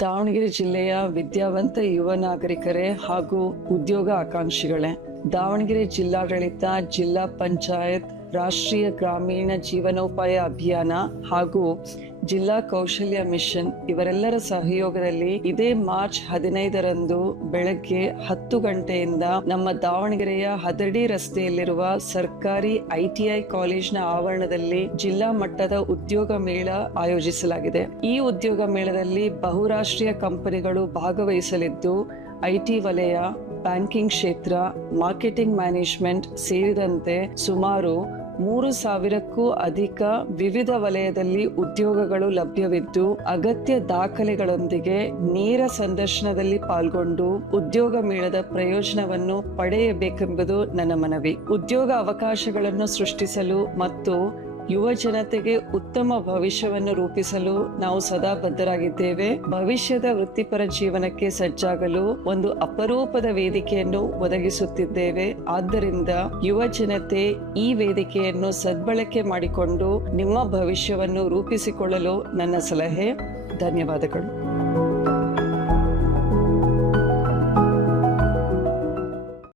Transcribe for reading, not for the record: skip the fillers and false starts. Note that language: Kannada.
ದಾವಣಗೆರೆ ಜಿಲ್ಲೆಯ ವಿದ್ಯಾವಂತ ಯುವ ನಾಗರಿಕರೇ ಹಾಗೂ ಉದ್ಯೋಗ ಆಕಾಂಕ್ಷಿಗಳೇ, ದಾವಣಗೆರೆ ಜಿಲ್ಲಾಡಳಿತ, ಜಿಲ್ಲಾ ಪಂಚಾಯತ್, ರಾಷ್ಟ್ರೀಯ ಗ್ರಾಮೀಣ ಜೀವನೋಪಾಯ ಅಭಿಯಾನ ಹಾಗೂ ಜಿಲ್ಲಾ ಕೌಶಲ್ಯ ಮಿಷನ್ ಇವರೆಲ್ಲರ ಸಹಯೋಗದಲ್ಲಿ ಇದೇ ಮಾರ್ಚ್ 15ರಂದು ಬೆಳಗ್ಗೆ 10 ಗಂಟೆಯಿಂದ ನಮ್ಮ ದಾವಣಗೆರೆಯ ಹದಡಿ ರಸ್ತೆಯಲ್ಲಿರುವ ಸರ್ಕಾರಿ ITI ಕಾಲೇಜಿನ ಆವರಣದಲ್ಲಿ ಜಿಲ್ಲಾ ಮಟ್ಟದ ಉದ್ಯೋಗ ಮೇಳ ಆಯೋಜಿಸಲಾಗಿದೆ. ಈ ಉದ್ಯೋಗ ಮೇಳದಲ್ಲಿ ಬಹುರಾಷ್ಟ್ರೀಯ ಕಂಪನಿಗಳು ಭಾಗವಹಿಸಲಿದ್ದು IT ವಲಯ, ಬ್ಯಾಂಕಿಂಗ್ ಕ್ಷೇತ್ರ, ಮಾರ್ಕೆಟಿಂಗ್ ಮ್ಯಾನೇಜ್ಮೆಂಟ್ ಸೇರಿದಂತೆ ಸುಮಾರು 3,000ಕ್ಕೂ ಅಧಿಕ ವಿವಿಧ ವಲಯದಲ್ಲಿ ಉದ್ಯೋಗಗಳು ಲಭ್ಯವಿದ್ದು, ಅಗತ್ಯ ದಾಖಲೆಗಳೊಂದಿಗೆ ನೇರ ಸಂದರ್ಶನದಲ್ಲಿ ಪಾಲ್ಗೊಂಡು ಉದ್ಯೋಗ ಮೇಳದ ಪ್ರಯೋಜನವನ್ನು ಪಡೆಯಬೇಕೆಂಬುದು ನನ್ನ ಮನವಿ. ಉದ್ಯೋಗ ಅವಕಾಶಗಳನ್ನು ಸೃಷ್ಟಿಸಲು ಮತ್ತು ಯುವ ಜನತೆಗೆ ಉತ್ತಮ ಭವಿಷ್ಯವನ್ನು ರೂಪಿಸಲು ನಾವು ಸದಾ ಬದ್ಧರಾಗಿದ್ದೇವೆ. ಭವಿಷ್ಯದ ವೃತ್ತಿಪರ ಜೀವನಕ್ಕೆ ಸಜ್ಜಾಗಲು ಒಂದು ಅಪರೂಪದ ವೇದಿಕೆಯನ್ನು ಒದಗಿಸುತ್ತಿದ್ದೇವೆ. ಆದ್ದರಿಂದ ಯುವ ಜನತೆ ಈ ವೇದಿಕೆಯನ್ನು ಸದ್ಬಳಕೆ ಮಾಡಿಕೊಂಡು ನಿಮ್ಮ ಭವಿಷ್ಯವನ್ನು ರೂಪಿಸಿಕೊಳ್ಳಲು ನನ್ನ ಸಲಹೆ. ಧನ್ಯವಾದಗಳು.